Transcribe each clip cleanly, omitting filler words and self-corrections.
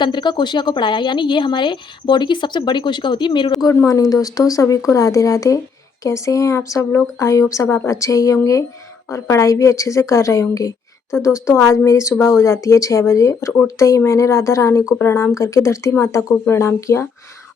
तंत्रिका कोशिका को पढ़ाया, यानी ये हमारे बॉडी की सबसे बड़ी कोशिका होती है मेरु। गुड मॉर्निंग दोस्तों, सभी को राधे राधे। कैसे हैं आप सब लोग? आई होप सब आप अच्छे ही होंगे और पढ़ाई भी अच्छे से कर रहे होंगे। तो दोस्तों आज मेरी सुबह हो जाती है 6 बजे और उठते ही मैंने राधा रानी को प्रणाम करके धरती माता को प्रणाम किया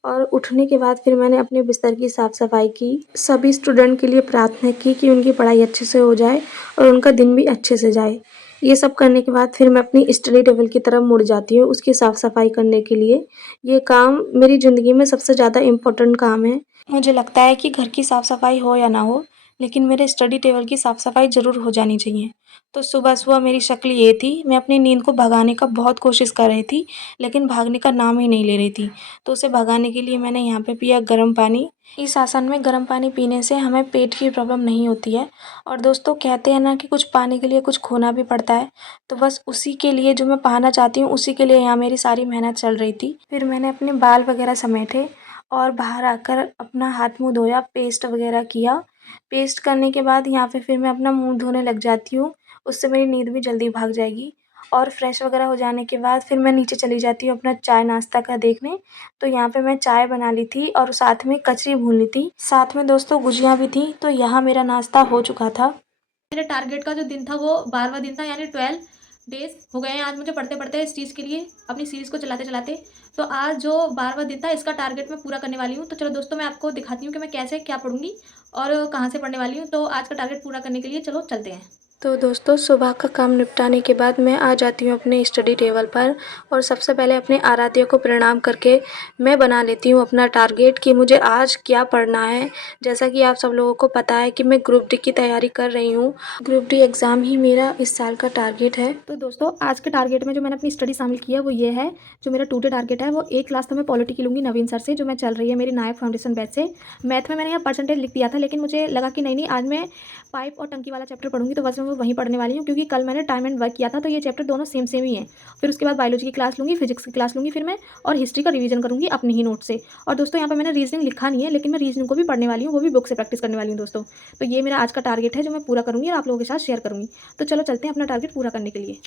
और उठने के बाद फिर मैंने अपने बिस्तर की साफ़ सफाई की। सभी स्टूडेंट के लिए प्रार्थना की कि उनकी पढ़ाई अच्छे से हो जाए और उनका दिन भी अच्छे से जाए। ये सब करने के बाद फिर मैं अपनी स्टडी टेबल की तरफ मुड़ जाती हूँ उसकी साफ़ सफाई करने के लिए। ये काम मेरी ज़िंदगी में सबसे ज़्यादा इम्पोर्टेंट काम है। मुझे लगता है कि घर की साफ़ सफाई हो या ना हो, लेकिन मेरे स्टडी टेबल की साफ़ सफाई ज़रूर हो जानी चाहिए। तो सुबह-सुबह मेरी शक्ल ये थी, मैं अपनी नींद को भगाने का बहुत कोशिश कर रही थी, लेकिन भागने का नाम ही नहीं ले रही थी। तो उसे भगाने के लिए मैंने यहाँ पे पिया गर्म पानी। इस आसन में गर्म पानी पीने से हमें पेट की प्रॉब्लम नहीं होती है। और दोस्तों कहते हैं ना कि कुछ पाने के लिए कुछ खोना भी पड़ता है, तो बस उसी के लिए जो मैं पाना चाहती हूँ, उसी के लिए यहाँ मेरी सारी मेहनत चल रही थी। फिर मैंने अपने बाल वगैरह समेटे और बाहर आकर अपना हाथ मुँह धोया, पेस्ट वगैरह किया। पेस्ट करने के बाद यहाँ पे फिर मैं अपना मुँह धोने लग जाती हूँ, उससे मेरी नींद भी जल्दी भाग जाएगी। और फ्रेश वगैरह हो जाने के बाद फिर मैं नीचे चली जाती हूँ अपना चाय नाश्ता का देखने। तो यहाँ पे मैं चाय बना ली थी और साथ में कचरी भून ली थी, साथ में दोस्तों गुजिया भी थी। तो यहाँ मेरा नाश्ता हो चुका था। मेरे टारगेट का जो दिन था वो 12वां दिन था, यानी 12 डेज़ हो गए हैं आज मुझे पढ़ते-पढ़ते इस चीज़ के लिए, अपनी सीरीज़ को चलाते-चलाते। तो आज जो 12वां दिन था इसका टारगेट मैं पूरा करने वाली हूँ। तो चलो दोस्तों मैं आपको दिखाती हूँ कि मैं कैसे क्या पढ़ूँगी और कहाँ से पढ़ने वाली हूँ। तो आज का टारगेट पूरा करने के लिए चलो चलते हैं। तो दोस्तों सुबह का काम निपटाने के बाद मैं आ जाती हूँ अपने स्टडी टेबल पर और सबसे पहले अपने आराध्य को प्रणाम करके मैं बना लेती हूँ अपना टारगेट कि मुझे आज क्या पढ़ना है। जैसा कि आप सब लोगों को पता है कि मैं ग्रुप डी की तैयारी कर रही हूँ। ग्रुप डी एग्ज़ाम ही मेरा इस साल का टारगेट है। तो दोस्तों आज के टारगेट में जो मैंने अपनी स्टडी शामिल की है वो ये है। जो मेरा टुडे टारगेट है वो एक क्लास तो मैं पॉलिटी की लूँगी नवीन सर से, जो मैं चल रही है मेरी नायक फाउंडेशन बैच से। मैथ में मैंने यहाँ परसेंटेज लिख दिया था, लेकिन मुझे लगा कि नहीं आज मैं पाइप और टंकी वाला चैप्टर पढ़ूंगी। तो बस मैं वहीं पढ़ने वाली हूँ, क्योंकि कल मैंने टाइम एंड वर्क किया था, तो ये चैप्टर दोनों सेम सेम ही है। फिर उसके बाद बायोलॉजी की क्लास लूँगी, फिजिक्स की क्लास लूँगी फिर मैं, और हिस्ट्री का रिवीजन करूँगी अपने ही नोट से। और दोस्तों यहाँ पर मैंने रीजनिंग लिखा नहीं है, लेकिन मैं रीजनिंग को भी पढ़ने वाली हूँ, वो भी बुक से प्रैक्टिस करने वाली हूँ दोस्तों। तो ये मेरा आज का टारगेट है जो मैं पूरा करूँगी और आप लोगों के साथ शेयर करूँगी। तो चलो चलते हैं अपना टारगेट पूरा करने के लिए।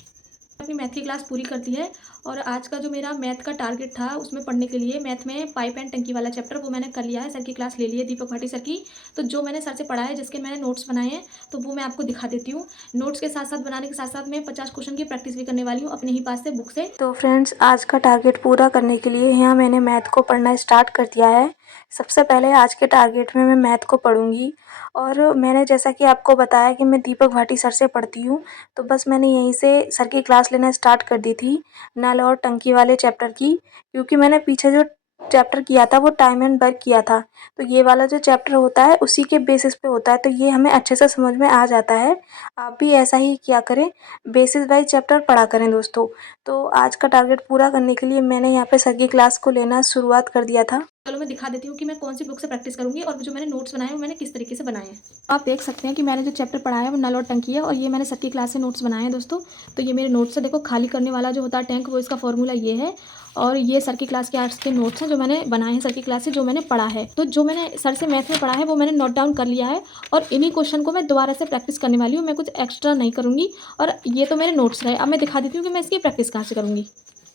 अपनी मैथ की क्लास पूरी कर दी है और आज का जो मेरा मैथ का टारगेट था उसमें पढ़ने के लिए मैथ में पाइप एंड टंकी वाला चैप्टर वो मैंने कर लिया है। सर की क्लास ले ली है, दीपक भाटी सर की। तो जो मैंने सर से पढ़ा है, जिसके मैंने नोट्स बनाए हैं, तो वो मैं आपको दिखा देती हूँ। नोट्स के साथ साथ बनाने के साथ साथ मैं 50 क्वेश्चन की प्रैक्टिस भी करने वाली हूँ अपने ही पास से बुक से। तो फ्रेंड्स आज का टारगेट पूरा करने के लिए यहाँ मैंने मैथ को पढ़ना स्टार्ट कर दिया है। सबसे पहले आज के टारगेट में मैं मैथ को पढ़ूंगी और मैंने जैसा कि आपको बताया कि मैं दीपक भाटी सर से पढ़ती हूँ, तो बस मैंने यहीं से सर की क्लास लेना स्टार्ट कर दी थी नल और टंकी वाले चैप्टर की, क्योंकि मैंने पीछे जो चैप्टर किया था वो टाइम एंड वर्क किया था। तो ये वाला जो चैप्टर होता है उसी के बेसिस पे होता है, तो ये हमें अच्छे से समझ में आ जाता है। आप भी ऐसा ही किया करें, बेसिस वाइज चैप्टर पढ़ा करें दोस्तों। तो आज का टारगेट पूरा करने के लिए मैंने यहाँ पे सर की क्लास को लेना शुरुआत कर दिया था। चलो मैं दिखा देती हूँ कि मैं कौन सी बुक से प्रैक्टिस करूँगी और जो मैंने नोट्स बनाए हैं वो मैंने किस तरीके से बनाए हैं। आप देख सकते हैं कि मैंने जो चैप्टर पढ़ा है वो नल और टंकी है, और ये मैंने सर की क्लास से नोट्स बनाए हैं दोस्तों। तो ये मेरे नोट्स है, देखो खाली करने वाला जो होता है टैंक, वो इसका फॉर्मूला ये है। और ये सर की क्लास के आर्ट्स के नोट्स हैं जो मैंने बनाए हैं सर की क्लास से, जो मैंने पढ़ा है। तो जो मैंने सर से मैथ में पढ़ा है वो मैंने नोट डाउन कर लिया है, और इन्हीं क्वेश्चन को मैं दोबारा से प्रैक्टिस करने वाली हूँ। मैं कुछ एक्स्ट्रा नहीं करूँगी। और ये तो मेरे नोट्स रहे, अब मैं दिखा देती हूँ कि मैं इसकी प्रैक्टिस कहाँ से करूँगी।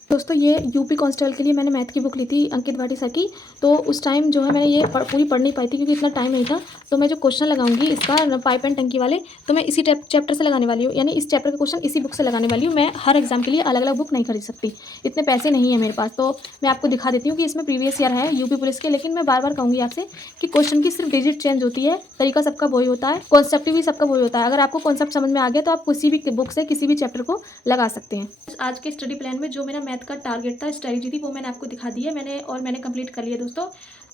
दोस्तों ये यूपी कांस्टेबल के लिए मैंने मैथ की बुक ली थी अंकित भाटी सर की। तो उस टाइम जो है मैंने ये पूरी पढ़ नहीं पाई थी, क्योंकि इतना टाइम नहीं था। तो मैं जो क्वेश्चन लगाऊंगी इसका पाइप एंड टंकी वाले, तो मैं इसी चैप्टर से लगाने वाली हूँ, यानी इस चैप्टर के क्वेश्चन इसी बुक से लगाने वाली हूँ। मैं हर एग्जाम के लिए अलग अलग बुक नहीं खरीद सकती, इतने पैसे नहीं है मेरे पास। तो मैं आपको दिखा देती हूँ कि इसमें प्रीवियस ईयर है यूपी पुलिस के, लेकिन मैं बार बार कहूँगी आपसे कि क्वेश्चन की सिर्फ डिजिट चेंज होती है, तरीका सबका वही होता है, कॉन्सेप्ट भी सबका वही होता है। अगर आपको कॉन्सेप्ट समझ में आ गया तो आप किसी भी बुक से किसी भी चैप्टर को लगा सकते हैं। आज के स्टडी प्लान में जो मेरा मैथ का टारगेट था, स्ट्रेटजी थी, वो मैंने आपको दिखा दी है मैंने कंप्लीट कर लिया दोस्तों।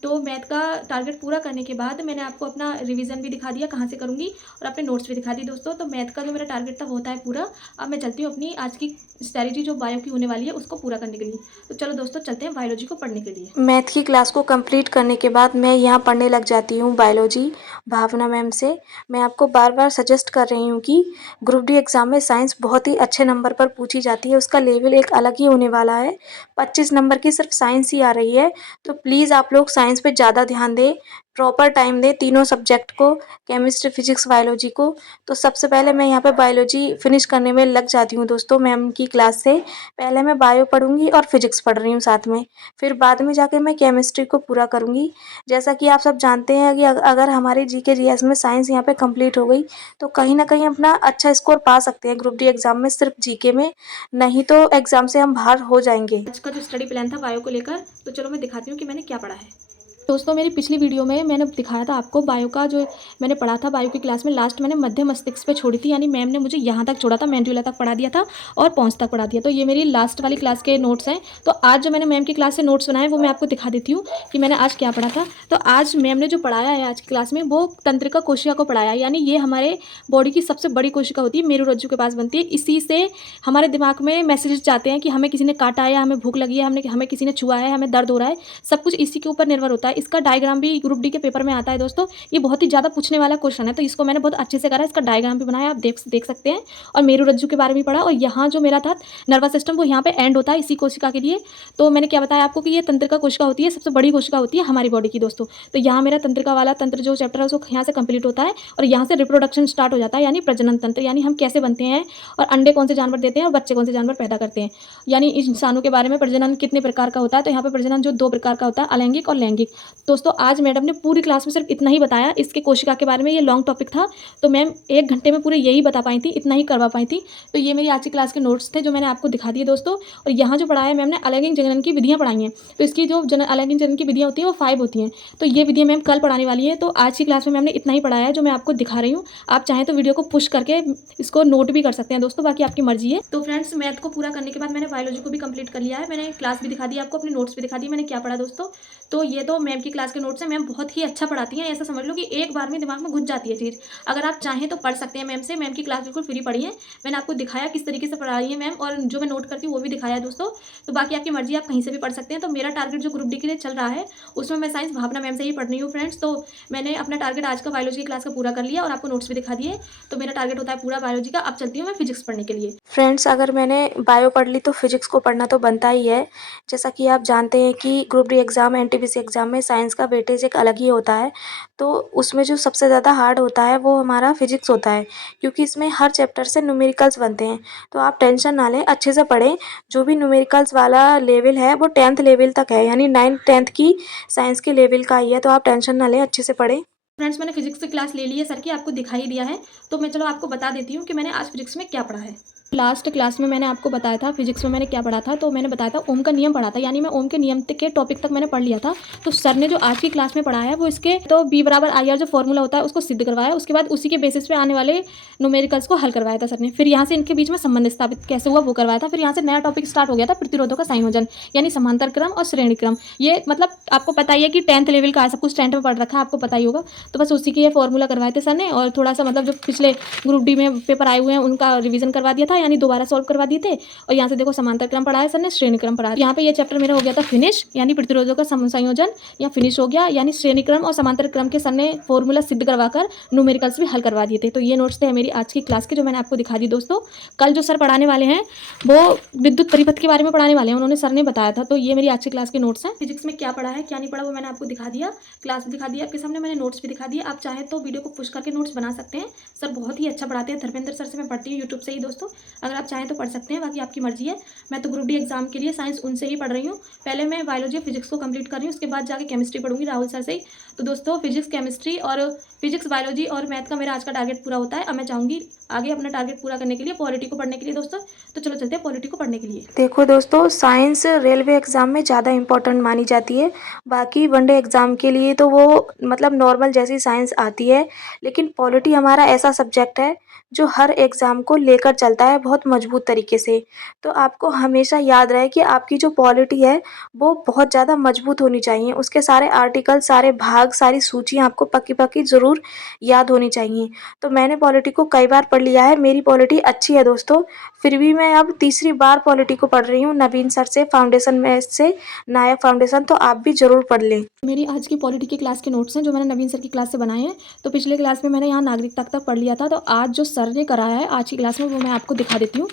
तो मैथ का टारगेट पूरा करने के बाद मैंने आपको अपना रिवीजन भी दिखा दिया कहाँ से करूँगी, और अपने नोट्स भी दिखा दिए दोस्तों। तो मैथ का जो मेरा टारगेट था वो होता है पूरा। अब मैं चलती हूँ अपनी आज की स्ट्रेटजी जो बायो की होने वाली है उसको पूरा करने के लिए। तो चलो दोस्तों चलते हैं बायोलॉजी को पढ़ने के लिए। मैथ की क्लास को कंप्लीट करने के बाद मैं यहाँ पढ़ने लग जाती हूँ बायोलॉजी भावना मैम से। मैं आपको बार बार सजेस्ट कर रही हूँ कि ग्रुप डी एग्ज़ाम में साइंस बहुत ही अच्छे नंबर पर पूछी जाती है, उसका लेवल एक अलग ही होने वाला है। 25 नंबर की सिर्फ साइंस ही आ रही है, तो प्लीज़ आप लोग साइंस पे ज़्यादा ध्यान दें। प्रॉपर टाइम दें तीनों सब्जेक्ट को, केमिस्ट्री, फिजिक्स, बायोलॉजी को। तो सबसे पहले मैं यहाँ पे बायोलॉजी फिनिश करने में लग जाती हूँ दोस्तों मैम की क्लास से। पहले मैं बायो पढ़ूँगी और फिजिक्स पढ़ रही हूँ साथ में, फिर बाद में जाके मैं केमिस्ट्री को पूरा करूँगी। जैसा कि आप सब जानते हैं कि अगर हमारी जीके जीएस में साइंस यहाँ पे कंप्लीट हो गई तो कहीं न कहीं अपना अच्छा स्कोर पा सकते हैं ग्रुप डी एग्ज़ाम में, सिर्फ जीके में, नहीं तो एग्ज़ाम से हम बाहर हो जाएंगे। आज का जो स्टडी प्लान था बायो को लेकर, तो चलो मैं दिखाती हूँ कि मैंने क्या पढ़ा है। दोस्तों मेरी पिछली वीडियो में मैंने दिखाया था आपको बायो का जो मैंने पढ़ा था बायो की क्लास में, लास्ट मैंने मध्य मस्तिष्क पे छोड़ी थी, यानी मैम ने मुझे यहाँ तक छोड़ा था, मेडुला तक पढ़ा दिया था और पॉन्स तक पढ़ा दिया। तो ये मेरी लास्ट वाली क्लास के नोट्स हैं। तो आज जो मैंने मैम की क्लास से नोट्स बनाए वो मैं आपको दिखा देती हूँ कि मैंने आज क्या पढ़ा था। तो आज मैम ने जो पढ़ाया है आज की क्लास में वो तंत्रिका कोशिका को पढ़ाया, यानी ये हमारे बॉडी की सबसे बड़ी कोशिका होती है, मेरुरज्जु के पास बनती है। इसी से हमारे दिमाग में मैसेजेस जाते हैं कि हमें किसी ने काटा है, हमें भूख लगी है, हमें किसी ने छुआ है, हमें दर्द हो रहा है, सब कुछ इसी के ऊपर निर्भर होता है। इसका डायग्राम भी ग्रुप डी के पेपर में आता है दोस्तों। ये बहुत ही ज़्यादा पूछने वाला क्वेश्चन है, तो इसको मैंने बहुत अच्छे से करा, इसका डायग्राम भी बनाया, आप देख सकते हैं। और मेरुरज्जु के बारे में पढ़ा, और यहाँ जो मेरा था नर्वस सिस्टम वो यहाँ पे एंड होता है इसी कोशिका के लिए। तो मैंने क्या बताया आपको कि ये तंत्रिका कोशिका होती है, सबसे बड़ी कोशिका होती है हमारी बॉडी की दोस्तों। तो यहाँ मेरा तंत्रिका वाला तंत्र जो चैप्टर है उसको यहाँ से कंप्लीट होता है, और यहाँ से रिप्रोडक्शन स्टार्ट हो जाता है, यानी प्रजनन तंत्र, यानी हम कैसे बनते हैं और अंडे कौन से जानवर देते हैं और बच्चे कौन से जानवर पैदा करते हैं, यानी इंसानों के बारे में प्रजनन कितने प्रकार का होता है। तो यहाँ पे प्रजनन जो 2 प्रकार का होता है, अलैंगिक और लैंगिक। दोस्तों आज मैडम ने पूरी क्लास में सिर्फ इतना ही बताया, इसके कोशिका के बारे में, ये लॉन्ग टॉपिक था तो मैम 1 घंटे में पूरे यही बता पाई थी, इतना ही करवा पाई थी। तो ये मेरी आज की क्लास के नोट्स थे जो मैंने आपको दिखा दिए दोस्तों। और यहाँ जो पढ़ाया मैम ने अलैंगिक जनन की विधियाँ पढ़ाई हैं, तो इसकी जो अलैंगिक जनन की विधियाँ होती हैं वो 5 होती हैं। तो ये विधियाँ मैम कल पढ़ाने वाली है। तो आज की क्लास में मैम ने इतना ही पढ़ाया है जो मैं आपको दिखा रही हूँ। आप चाहें तो वीडियो को पुश करके इसको नोट भी कर सकते हैं दोस्तों, बाकी आपकी मर्जी है। तो फ्रेंड्स मैथ को पूरा करने के बाद मैंने बायोलॉजी को भी कंप्लीट कर लिया है। मैंने क्लास भी दिखा दी आपको, अपने नोट्स भी दिखा दी मैंने क्या पढ़ा दोस्तों। तो ये तो मैम की क्लास के नोट्स हैं, मैम बहुत ही अच्छा पढ़ाती हैं, ऐसा समझ लो कि एक बार में दिमाग में घुस जाती है चीज़। अगर आप चाहें तो पढ़ सकते हैं मैम से, मैम की क्लास बिल्कुल फ्री पढ़ी है। मैंने आपको दिखाया किस तरीके से पढ़ाई है मैम, और जो मैं नोट करती हूँ वो भी दिखाया है दोस्तों। तो बाकी आपकी मर्जी, आप कहीं से भी पढ़ सकते हैं। तो मेरा टारगेट जो ग्रुप डी के लिए चल रहा है उसमें मैं साइंस भावना मैम से ही पढ़ रही हूँ फ्रेंड्स। तो मैंने अपना टारगेट आज का बायोलॉजी की क्लास का पूरा कर लिया और आपको नोट्स भी दिखा दिए। तो मेरा टारगेट होता है पूरा बायोलॉजी का। अब चलती हूँ मैं फिजिक्स पढ़ने के लिए। फ्रेंड्स अगर मैंने बायो पढ़ ली तो फिजिक्स को पढ़ना तो बनता ही है। जैसा कि आप जानते हैं कि group D exam, NTPC exam में साइंस का वेटेज एक अलग ही होता है। तो उसमें जो सबसे ज़्यादा हार्ड होता है वो हमारा फिजिक्स होता है, क्योंकि इसमें हर चैप्टर से न्यूमेरिकल्स बनते हैं। तो आप टेंशन ना लें, अच्छे से पढ़ें। जो भी न्यूमेरिकल्स वाला लेवल है वो 10th लेवल तक है, यानी 9th 10th की साइंस के लेवल का ही है। तो आप टेंशन ना लें, अच्छे से पढ़ें। फ्रेंड्स मैंने फिजिक्स की क्लास ले ली है सर की, आपको दिखाई दिया है। तो मैं चलो आपको बता देती हूँ कि मैंने आज फिजिक्स में क्या पढ़ा है। लास्ट क्लास में मैंने आपको बताया था फिजिक्स में मैंने क्या पढ़ा था। तो मैंने बताया था ओम का नियम पढ़ा था, यानी मैं ओम के नियम के टॉपिक तक मैंने पढ़ लिया था। तो सर ने जो आज की क्लास में पढ़ाया है वो इसके तो बी बराबर आई आर जो फॉर्मूला होता है उसको सिद्ध करवाया, उसके बाद उसी के बेसिस पे आने वाले न्यूमेरिकल्स को हल करवाया था सर ने। फिर यहाँ से इनके बीच में संबंध स्थापित कैसे हुआ वो करवाया था। फिर यहाँ से नया टॉपिक स्टार्ट हो गया था प्रतिरोधों का संयोजन, यानी समांतर क्रम और श्रेणी क्रम। ये मतलब आपको पता ही है कि 10th लेवल का है, सब कुछ 10th में पढ़ रखा है, आपको पता ही होगा। तो बस उसी के ये फॉर्मूला करवाए थे सर ने, और थोड़ा सा मतलब जो पिछले ग्रुप डी में पेपर आए हुए हैं उनका रिवीजन करवा दिया था, यानी दोबारा सॉल्व करवा दिए थे। और यहाँ से देखो समांतर क्रम पढ़ाया सर ने, श्रेणी क्रम पढ़ाया। यहाँ पे ये चैप्टर मेरा हो गया था फिनिश, यानी प्रतिरोधों का संयोजन या फिनिश हो गया, यानी श्रेणी क्रम और समांतर क्रम के सर ने फॉर्मूला सिद्ध करवाकर न्यूमेरिकल्स भी हल करवा दिए थे। तो ये नोट्स थे मेरी आज की क्लास के जो मैंने आपको दिखा दी दोस्तों। कल जो सर पढ़ाने वाले हैं वो विद्युत परिपथ के बारे में पढ़ाने वाले हैं, उन्होंने सर ने बताया था। तो ये मेरी आज की क्लास के नोट्स हैं। फिजिक्स में क्या पढ़ा है क्या नहीं पढ़ा वो मैंने आपको दिखा दिया, क्लास भी दिखा दिया आपके सामने, मैंने नोट्स भी दिखा दिए। आप चाहे तो वीडियो को पुश करके नोट्स बना सकते हैं, सर बहुत ही अच्छा पढ़ाते हैं। धर्मेंद्र सर से मैं पढ़ती हूँ यूट्यूब से ही दोस्तों, अगर आप चाहें तो पढ़ सकते हैं, बाकी आपकी मर्जी है। मैं तो ग्रुप डी एग्जाम के लिए साइंस उनसे ही पढ़ रही हूँ। पहले मैं बायोलॉजी फिजिक्स को कंप्लीट कर रही हूँ, उसके बाद जाके केमिस्ट्री पढ़ूंगी राहुल सर से ही। तो दोस्तों फिजिक्स केमिस्ट्री और फिजिक्स बायोलॉजी और मैथ का मेरा आज का टारगेट पूरा होता है। अब मैं चाहूँगी आगे अपना टारगेट पूरा करने के लिए पॉलिटी को पढ़ने के लिए दोस्तों। तो चलो चलते हैं पॉलिटी को पढ़ने के लिए। देखो दोस्तों, साइंस रेलवे एग्ज़ाम में ज़्यादा इम्पोर्टेंट मानी जाती है। बाकी वनडे एग्ज़ाम के लिए तो वो मतलब नॉर्मल जैसी साइंस आती है, लेकिन पॉलिटी हमारा ऐसा सब्जेक्ट है जो हर एग्ज़ाम को लेकर चलता है बहुत मजबूत तरीके से। तो आपको हमेशा याद रहे कि आपकी जो पॉलिटी है वो बहुत ज़्यादा मजबूत होनी चाहिए। उसके सारे आर्टिकल, सारे भाग, सारी सूचियाँ आपको पक्की-पक्की ज़रूर याद होनी चाहिए। तो मैंने पॉलिटी को कई बार पढ़ लिया है, मेरी पॉलिटी अच्छी है दोस्तों। फिर भी मैं अब तीसरी बार पॉलिटी को पढ़ रही हूँ नवीन सर से, फाउंडेशन में से नायक फाउंडेशन। तो आप भी ज़रूर पढ़ लें। मेरी आज की पॉलिटी की क्लास के नोट्स हैं जो मैंने नवीन सर की क्लास से बनाए हैं। तो पिछले क्लास में मैंने यहाँ नागरिकता तक पढ़ लिया था, तो आज जो सर ने कराया है आज की क्लास में वो मैं आपको दिखा देती हूँ।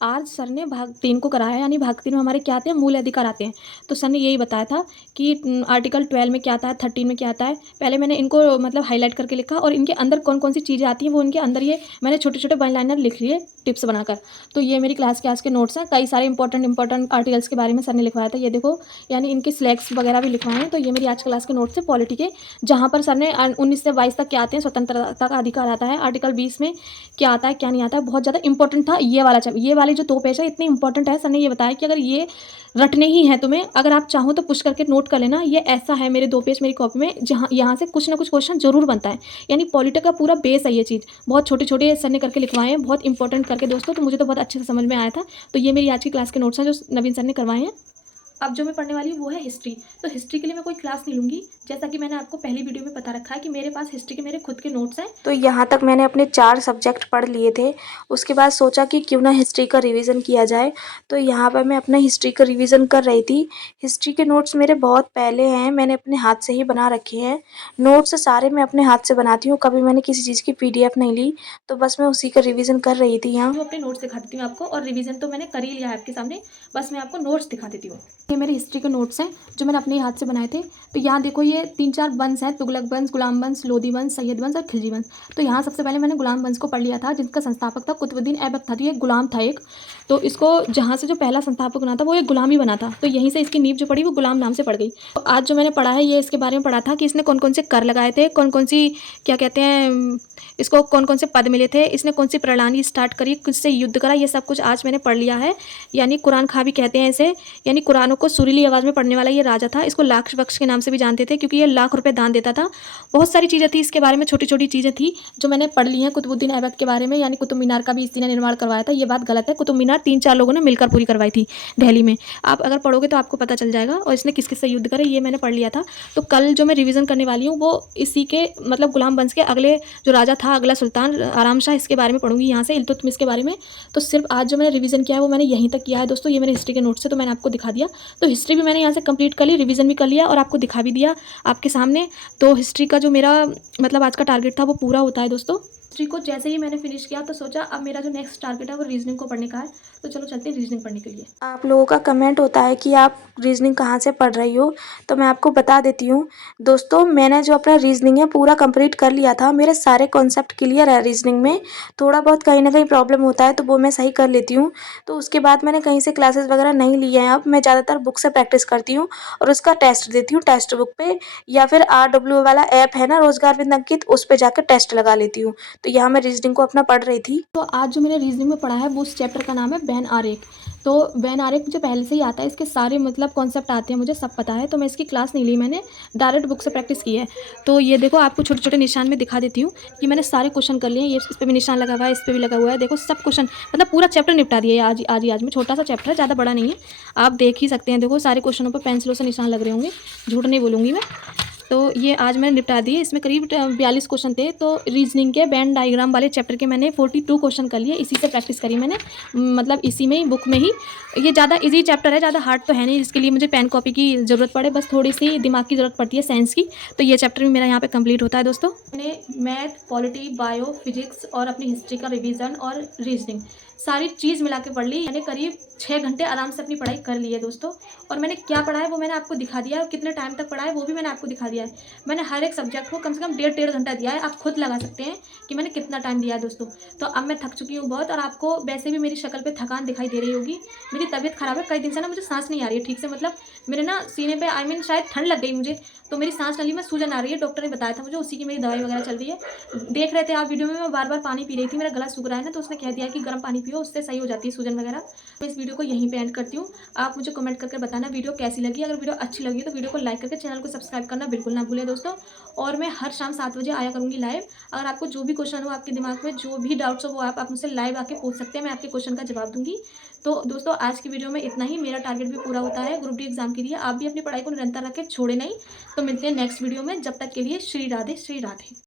आज सर ने भाग 3 को कराया, यानी भाग 3 में हमारे क्या आते हैं, मूल अधिकार आते हैं। तो सर ने यही बताया था कि आर्टिकल 12 में क्या आता है, 13 में क्या आता है। पहले मैंने इनको मतलब हाईलाइट करके लिखा और इनके अंदर कौन-कौन सी चीज़ें आती हैं वो इनके अंदर ये मैंने छोटे-छोटे वन लाइनर लिख लिए टिप्स बनाकर। तो ये मेरी क्लास के आज के नोट्स हैं। कई सारे इंपॉर्टेंट आर्टिकल्स के बारे में सर ने लिखवाया था। ये देखो, यानी इनके स्लैग्स वगैरह भी लिखवाए हैं। तो ये मेरी आज क्लास के नोट्स हैं पॉलिटी के, जहाँ पर सर ने 19 से 22 तक क्या आते हैं, स्वतंत्रता का अधिकार आता है। आर्टिकल 20 में क्या आता है, क्या नहीं आता है, बहुत ज़्यादा इंपॉर्टेंट था ये वाले जो 2 पेज है इतने इंपॉर्टेंट है। सर ने ये बताया कि अगर ये रटने ही हैं तुम्हें, अगर आप चाहो तो पुश करके नोट कर लेना। ये ऐसा है मेरे 2 पेज मेरी कॉपी में, जहाँ यहाँ से कुछ ना कुछ क्वेश्चन ज़रूर बनता है। यानी पॉलिटी का पूरा बेस है ये चीज़। बहुत छोटे-छोटे सर ने करके लिखवाए हैं, बहुत इंपॉर्टेंट करके दोस्तों, तो मुझे तो बहुत अच्छे से समझ में आया था। तो ये मेरी आज की क्लास के नोट्स हैं जो नवीन सर ने करवाए हैं। अब जो मैं पढ़ने वाली हूँ वो है हिस्ट्री। तो हिस्ट्री के लिए मैं कोई क्लास नहीं लूँगी, जैसा कि मैंने आपको पहली वीडियो में बता रखा है कि मेरे पास हिस्ट्री के मेरे खुद के नोट्स हैं। तो यहाँ तक मैंने अपने 4 सब्जेक्ट पढ़ लिए थे। उसके बाद सोचा कि क्यों ना हिस्ट्री का रिवीजन किया जाए। तो यहाँ पर मैं अपना हिस्ट्री का रिवीजन कर रही थी। हिस्ट्री के नोट्स मेरे बहुत पहले हैं, मैंने अपने हाथ से ही बना रखे हैं। नोट्स सारे मैं अपने हाथ से बनाती हूँ, कभी मैंने किसी चीज़ की पीडीएफ नहीं ली। तो बस मैं उसी का रिवीजन कर रही थी यहाँ। अपने नोट्स दिखा देती हूँ आपको, और रिवीजन तो मैंने कर ही लिया है आपके सामने, बस मैं आपको नोट्स दिखा देती हूँ। ये मेरे हिस्ट्री के नोट्स हैं जो मैंने अपने हाथ से बनाए थे। तो यहाँ देखो, ये 3-4 वंश हैं, तुगलक वंश, गुलाम वंश, लोधी वंश, सैयद वंश और खिलजी वंश। तो यहाँ सबसे पहले मैंने गुलाम वंश को पढ़ लिया था, जिसका संस्थापक था कुतुबुद्दीन ऐबक था। तो ये गुलाम था एक, तो इसको जहाँ से जो पहला संस्थापक बना था वो एक गुलाम ही बना था। तो यहीं से इसकी नींव जो पड़ी वो गुलाम नाम से पड़ गई। तो आज जो मैंने पढ़ा है ये इसके बारे में पढ़ा था कि इसने कौन कौन से कर लगाए थे, कौन कौन सी क्या कहते हैं इसको, कौन कौन से पद मिले थे, इसने कौन सी प्रणाली स्टार्ट करी, किससे युद्ध करा, ये सब कुछ आज मैंने पढ़ लिया है। यानी कुरान खां भी कहते हैं इसे, यानी कुरानों को सुरीली आवाज़ में पढ़ने वाला ये राजा था। इसको लाख बख्श के नाम से भी जानते थे क्योंकि ये लाख रुपए दान देता था। बहुत सारी चीज़ें थी इसके बारे में, छोटी छोटी चीज़ें थी जो मैंने पढ़ ली हैं कुतुबुद्दीन ऐबक के बारे में। यानी कुतुब मीनार का भी इसी ने निर्माण करवाया था, ये बात गलत है। कुतुब मीनार 3-4 लोगों ने मिलकर पूरी करवाई थी दिल्ली में। आप अगर पढ़ोगे तो आपको पता चल जाएगा। और इसने किस किस से युद्ध करे ये मैंने पढ़ लिया था। तो कल जो मैं रिवीजन करने वाली हूँ वो इसी के मतलब गुलाम वंश के अगले जो राजा था, अगला सुल्तान आराम शाह, इसके बारे में पढ़ूंगी यहाँ से, इल्तुतमिश के बारे में। तो सिर्फ आज जो मैंने रिवीजन किया है वो मैंने यहीं तक किया है दोस्तों। ये मेरे हिस्ट्री के नोट्स से तो मैंने आपको दिखा दिया। तो हिस्ट्री भी मैंने यहाँ से कंप्लीट कर ली, रिवीजन भी कर लिया और आपको दिखा भी दिया आपके सामने। तो हिस्ट्री का जो मेरा मतलब आज का टारगेट था वो पूरा होता है दोस्तों। हिस्ट्री को जैसे ही मैंने फिनिश किया तो सोचा अब मेरा जो नेक्स्ट टारगेट है वो रीजनिंग को पढ़ने का है। तो चलो चलते हैं रीजनिंग पढ़ने के लिए। आप लोगों का कमेंट होता है कि आप रीजनिंग कहाँ से पढ़ रही हो, तो मैं आपको बता देती हूँ दोस्तों। मैंने जो अपना रीजनिंग है पूरा कंप्लीट कर लिया था, मेरे सारे कॉन्सेप्ट क्लियर है रीजनिंग में। थोड़ा बहुत कहीं ना कहीं प्रॉब्लम होता है तो वो मैं सही कर लेती हूँ। तो उसके बाद मैंने कहीं से क्लासेस वगैरह नहीं लिए हैं। अब मैं ज़्यादातर बुक से प्रैक्टिस करती हूँ और उसका टेस्ट देती हूँ टेक्स्ट बुक पे, या फिर RW वाला ऐप है ना, रोजगार बिंद अंकित, उस पर जाकर टेस्ट लगा लेती हूँ। तो यहाँ मैं रीजनिंग को अपना पढ़ रही थी। तो आज जो मैंने रीजनिंग में पढ़ा है वो उस चैप्टर का नाम है बैन आरेख। तो बैन आरेख मुझे पहले से ही आता है, इसके सारे मतलब कॉन्सेप्ट आते हैं, मुझे सब पता है। तो मैं इसकी क्लास नहीं ली, मैंने डायरेक्ट बुक से प्रैक्टिस की है। तो ये देखो, आपको छोटे छोटे निशान में दिखा देती हूँ कि मैंने सारे क्वेश्चन कर लिए हैं। ये इस पर भी निशान लगा हुआ है, इस पर भी लगा हुआ है। देखो सब क्वेश्चन मतलब पूरा चैप्टर निपटा दिया है आज में। छोटा सा चैप्टर है, ज़्यादा बड़ा नहीं है, आप देख ही सकते हैं। देखो सारे क्वेश्चनों पर पेंसिलों से निशान लग रहे होंगे, झूठ नहीं बोलूँगी मैं। तो ये आज मैंने निपटा दिए। इसमें करीब 42 क्वेश्चन थे। तो रीजनिंग के बैन डायग्राम वाले चैप्टर के मैंने 42 क्वेश्चन कर लिए, इसी से प्रैक्टिस करी मैंने, मतलब इसी में ही बुक में ही। ये ज़्यादा इजी चैप्टर है, ज़्यादा हार्ड तो है नहीं जिसके लिए मुझे पेन कॉपी की ज़रूरत पड़े, बस थोड़ी सी दिमाग की ज़रूरत पड़ती है साइंस की। तो ये चैप्टर भी मेरा यहाँ पे कंप्लीट होता है दोस्तों। मैंने मैथ, पॉलिटी, बायो, फिजिक्स और अपनी हिस्ट्री का रिवीजन और रीजनिंग सारी चीज़ मिला के पढ़ ली। मैंने करीब 6 घंटे आराम से अपनी पढ़ाई कर ली है दोस्तों। और मैंने क्या पढ़ा है वो मैंने आपको दिखा दिया है, कितने टाइम तक पढ़ा है वो भी मैंने आपको दिखा दिया है। मैंने हर एक सब्जेक्ट को कम से कम 1.5 घंटा दिया है। आप खुद लगा सकते हैं कि मैंने कितना टाइम दिया है दोस्तों। तो अब मैं थक चुकी हूँ बहुत, और आपको वैसे भी मेरी शक्ल पे थकान दिखाई दे रही होगी। मेरी तबीयत ख़राब है, कई दिन से ना मुझे सांस नहीं आ रही है ठीक से, मतलब मेरे ना सीने पे शायद ठंड लग गई मुझे, तो मेरी सांस नली में सूजन आ रही है। डॉक्टर ने बताया था मुझे, उसी की मेरी दवाई वगैरह चल रही है। देख रहे थे आप वीडियो में, मैं बार बार पानी पी रही थी, मेरा गला सूख रहा है ना, तो उसने कह दिया कि गर्म पानी पियो, उससे सही हो जाती है सूजन वगैरह। मैं इस वीडियो को यहीं पे एंड करती हूँ। आप मुझे कमेंट करके बताना वीडियो कैसी लगी। अगर वीडियो अच्छी लगी तो वीडियो को लाइक करके चैनल को सब्सक्राइब करना बिल्कुल ना भूलें दोस्तों। और मैं हर शाम 7 बजे आया करूँगी लाइव। अगर आपको जो भी क्वेश्चन हो, आपके दिमाग में जो भी डाउट्स हो, वो आप मुझसे लाइव आके पूछ सकते हैं, मैं आपके क्वेश्चन का जवाब दूंगी। तो दोस्तों आज की वीडियो में इतना ही। मेरा टारगेट भी पूरा होता है ग्रुप डी एग्जाम के लिए। आप भी अपनी पढ़ाई को निरंतर रखें, छोड़े नहीं। तो मिलते हैं नेक्स्ट वीडियो में, जब तक के लिए श्री राधे श्री राधे।